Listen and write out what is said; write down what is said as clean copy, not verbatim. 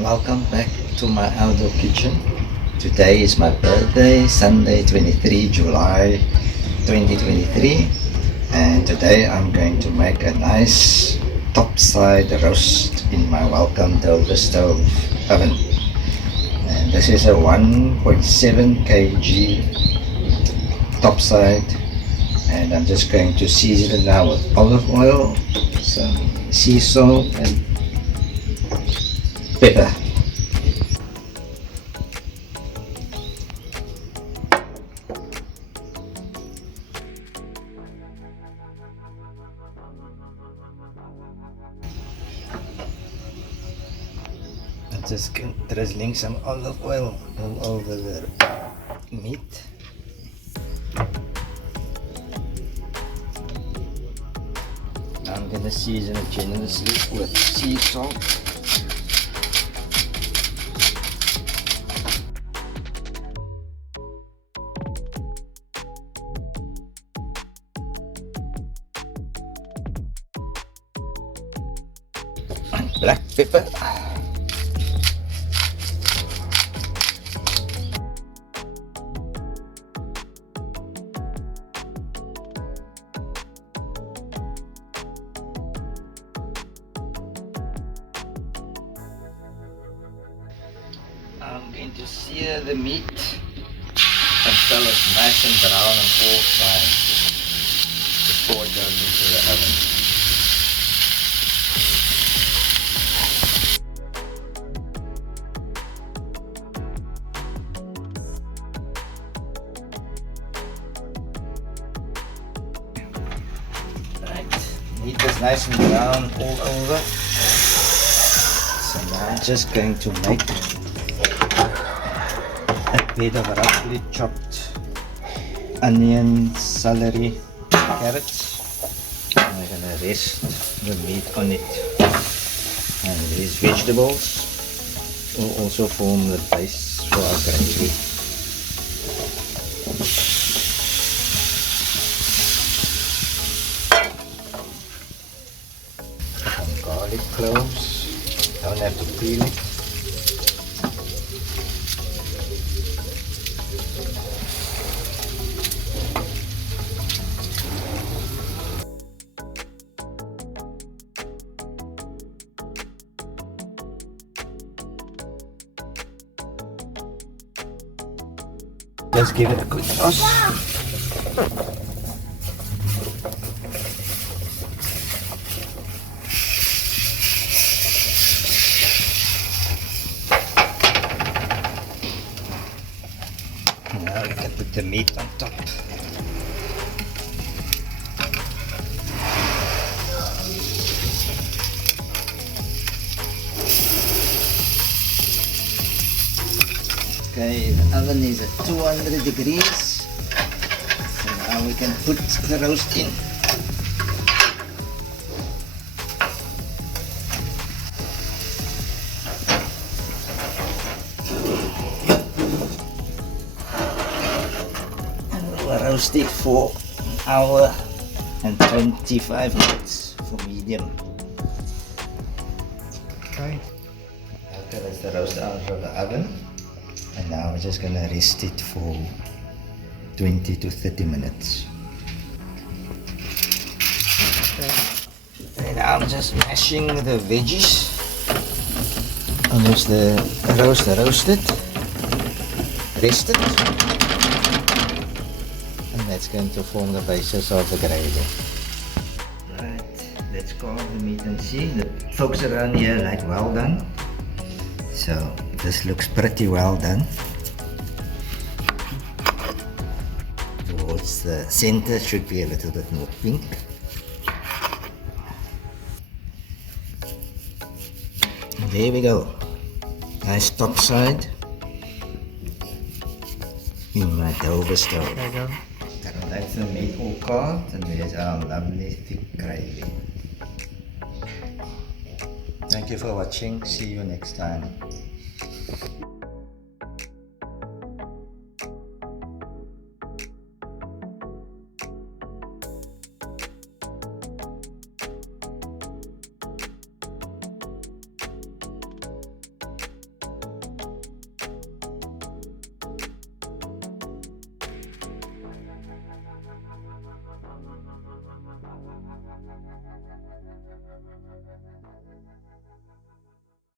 Welcome back to my outdoor kitchen. Today is my birthday, Sunday 23 July 2023, and today I'm going to make a nice topside roast in my Welcome Dover Stove oven. And this is a 1.7 kg topside, and I'm just going to season it now with olive oil, some sea salt and pepper. I'm just drizzling some olive oil all over the meat. I'm gonna season it generously with sea salt. And black pepper. I'm going to sear the meat until it's nice and brown on all sides before it goes into the oven. Right, meat is nice and brown all over. So now I'm just going to make a bit of roughly chopped onions, celery, carrots. And we're going to rest the meat on it. And these vegetables will also form the base for our gravy. Some garlic cloves, don't have to peel it. Just give it a quick toss. Now we can put the meat on top. Okay, the oven is at 200 degrees, so now we can put the roast in. And we'll roast it for an hour and 25 minutes for medium. Okay, that's the roast out of the oven. And now we're just gonna rest it for 20 to 30 minutes. And now I'm just mashing the veggies on which the roasted, rested. And that's going to form the basis of the gravy. Right, let's carve the meat and see. The folks around here like well done. So this looks pretty well done. Towards the center should be a little bit more pink. And there we go. Nice topside in my Dover stove. There you go. And that's the meat all carved, and there's our lovely thick gravy. Thank you for watching. See you next time.